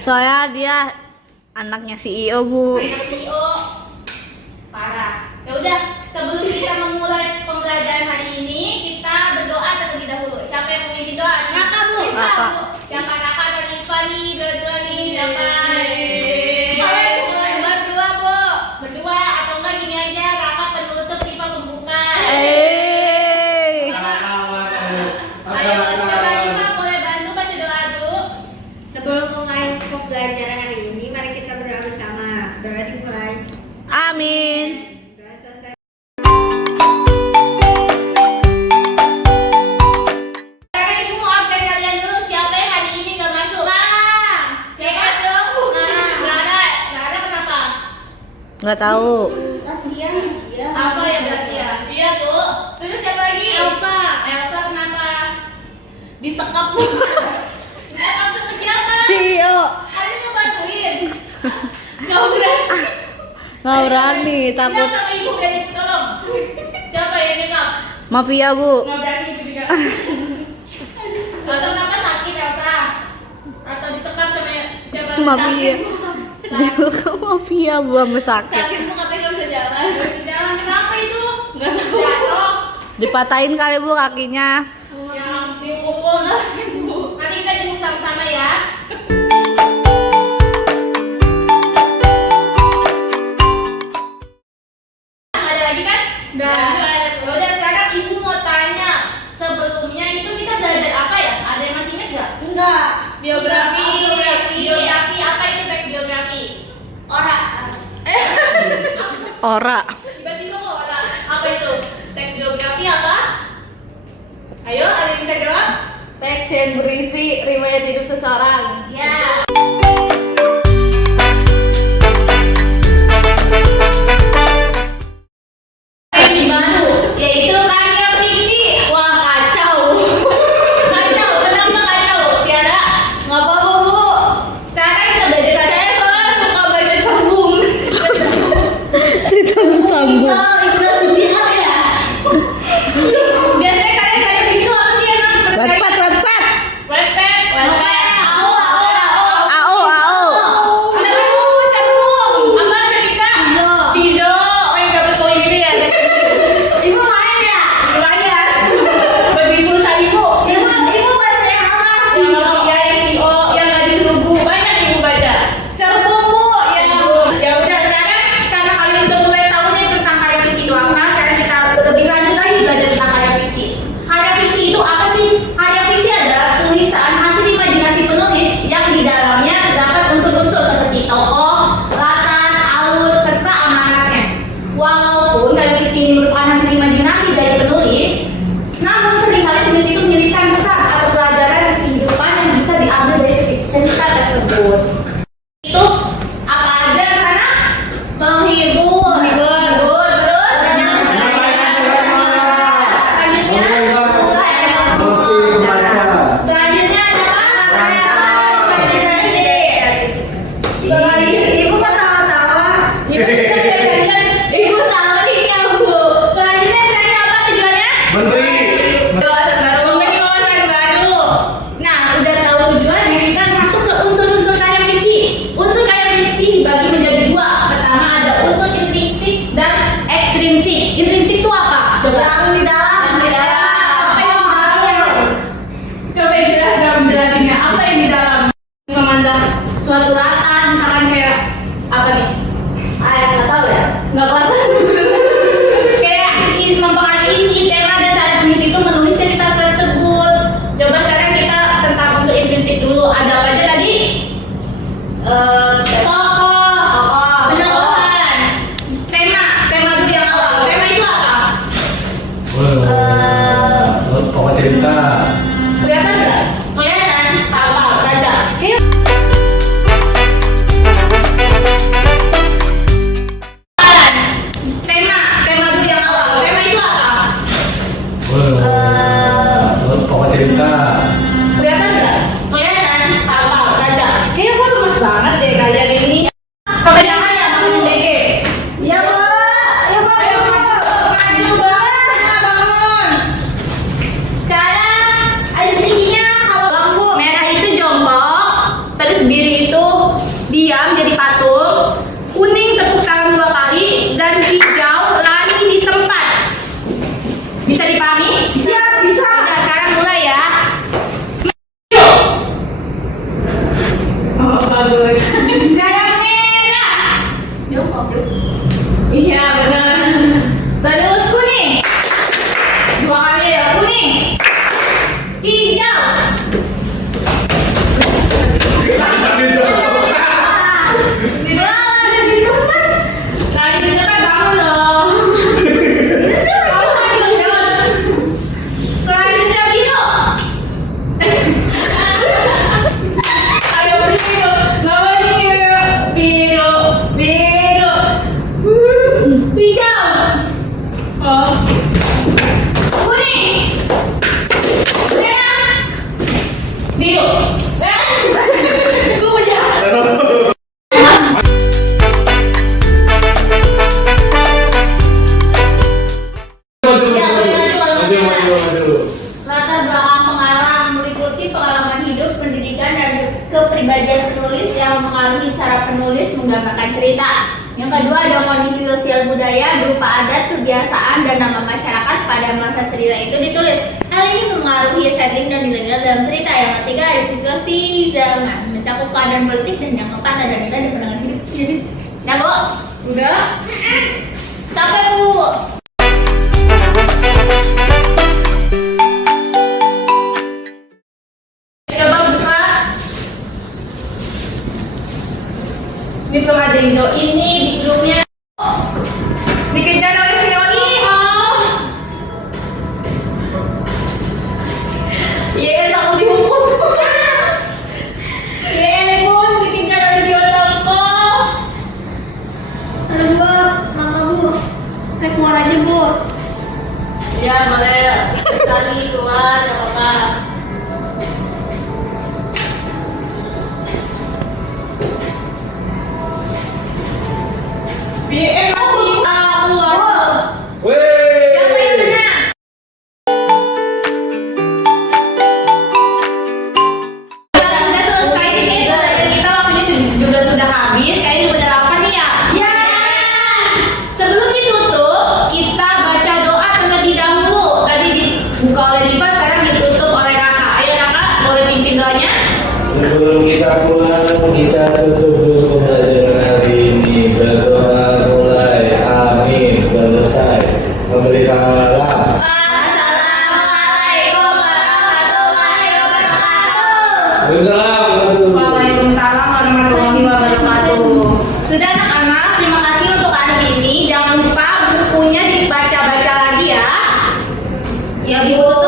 Soalnya dia anaknya CEO, Bu. Anak CEO. Parah. Ya udah, sebelum kita memulai pembelajaran hari ini, kita berdoa terlebih dahulu. Siapa yang memimpin doa? Kakak, Bu. Riffa, Kakak. Bu. Siapa kakak dan Riffa nih? Berdua nih. Siapa? Kalian boleh berdua, Bu. Berdua atau enggak gini aja, kakak penutup, Riffa pembuka. Ayo, coba Riffa boleh bantu baca doa dulu. Sebelum mulai pembelajaran hari ini, mari kita berdoa bersama. Doa dimulai. Amin. Doa selesai. Sekarang ibu mau absen kalian dulu. Siapa yang hari ini gak masuk? Siapa? Lara kenapa? Nggak tahu. Kasihan dia. Apa ya berarti ya? Iya Bu. Terus siapa lagi? Elsa kenapa? Disekap, Bu. Kamu sama siapa? CEO. Ada yang bantuin? Nggak berani, takut Bilang sama ibu biar ibu tolong. Siapa yang nyekap? mafia, Bu. Nggak berani ibu juga. Elsa kenapa sakit Elsa? Atau disekap sama siapa? Mafia. Dia ke mafia, Bu, sampai sakit. Sakit, Bu, katanya nggak bisa jalan. Di jalan kenapa itu? Nggak tahu. Jatuh. Dipatahin kali, Bu, kakinya. Yang Dipukul lah, Bu. nanti kita jenguk sama-sama ya. Ada lagi kan? Udah sekarang ibu mau tanya. Sebelumnya itu kita belajar apa ya? Ada yang masih ingat nggak? Enggak. Biografi. Biografi. Biografi apa itu teks biografi? Orang. Ora. Tiba-tiba kok orang. Apa itu? Teks biografi apa? Ayo, ada yang bisa jawab? Teks yang berisi riwayat hidup seseorang. Ya. Ini baru, yaitu karya fiksi. Wah, kacau. Kacau, kenapa kacau? Tiara, Nggak apa-apa, Bu. sekarang kita belajar karya. Saya soalnya suka baca sambung. Sambung. Itu dia ya. Biasanya karya fiksi itu apa sih emang? Wattpad. Wattpad. Aku. AO. Ada buku cembung. Apa ada kita? Pizo. Oh yang dapat poin ini ya. Ibu main ya? Lumayan. Bagi pulsa ibu. Ibu baca yang apa sih? Yang CEO yang nggak disuruh bu. Banyak ibu baca. Cerbung, Bu. Ya udah sekarang karena kalian udah mulai tahu nih tentang karya fiksi itu apa, sekarang kita lebih lanjut lagi belajar tentang karya fiksi. Karya fiksi itu apa sih? Karya fiksi adalah tulisan hasil imajinasi penulis yang di dalamnya terdapat unsur-unsur seperti tokoh, latar, alur, serta amanatnya. Walaupun karya fiksi ini merupakan hasil imajinasi dari penulis, namun seringkali penulis itu menyelipkan pesan atau pelajaran kehidupan yang bisa diambil dari cerita tersebut. Itu apa aja karena menghibur terus selanjutnya Ibu kan tawa-tawa. Ibu saling ya, Bu. selanjutnya apa tujuannya? Memberi wawasan baru. Nah, udah tahu tujuannya, kita masuk ke unsur-unsur karya fiksi. Unsur karya fiksi dibagi menjadi dua. Pertama ada unsur intrinsik dan ekstrinsik. Intrinsik itu apa? Coba. Yang di dalam. Apa yang di dalamnya? Coba jelas dalam jelasinnya. Apa yang di dalam? Memandang suatu latar, misalkan kayak apa nih? Nggak tahu ya. Nggak kelihatan. Kayak ini mempengaruhi isi tema dan cara penulis itu menulis cerita tersebut. Coba sekarang kita tentang unsur intrinsik dulu. Ada apa aja tadi? Tokoh, penemuan, tema dulu yang awal. Tema itu apa? Pokok cerita. Kelihatan nggak? Kelihatan. Apa? Baca. Tema dulu yang awal. Tema itu apa? Pokok cerita. Kelihatan nggak? Kelihatan. Apa? Baca. Kayaknya gue lemes banget deh kalian ini. Pekerjaan ya, bangun BG. Ya, Bu. Ya, Bu. Ayo, maju bangun. Sekarang ada sedikitnya kalau Bambu. merah itu jongkok, terus biru itu kepribadian penulis yang mempengaruhi cara penulis menggambarkan cerita. Yang kedua ada kondisi sosial budaya berupa adat, kebiasaan, dan nama masyarakat pada masa cerita itu ditulis. Hal ini mempengaruhi setting dan nilai-nilai dalam cerita. Yang ketiga ada situasi zaman, mencakup keadaan politik dan yang keempat ada nilai dan pandangan hidup. Nah Bu, udah? Capek Bu. Coba buka. Ini belum ada Indo ini di grupnya. Dikejar oleh si Oni. Iya, takut dihukum. Iya, pun dikejar oleh si Oni. Aduh Bu, mama Bu, saya keluar aja Bu. Ya boleh. Sekali keluar, gak apa-apa. BM masih keluar. Weh. Siapa yang menang? Sudah selesai ini. Kita waktunya juga sudah habis. Kayaknya udah apa nih ya? Ya. Sebelum ditutup, kita baca doa terlebih dahulu. Tadi dibuka oleh Diva, sekarang ditutup oleh Kakak. Ayo Kakak, boleh pimpin doanya? Sebelum kita pulang, kita tutup dulu pembelajaran hari ini. Berdoa mulai. Amin. Selesai. Memberi salam. Assalamualaikum warahmatullahi wabarakatuh. Waalaikumsalam. Waalaikumsalam warahmatullahi wabarakatuh. Sudah anak-anak, terima kasih untuk hari ini. Jangan lupa bukunya dibaca-baca lagi ya. Ya Bu.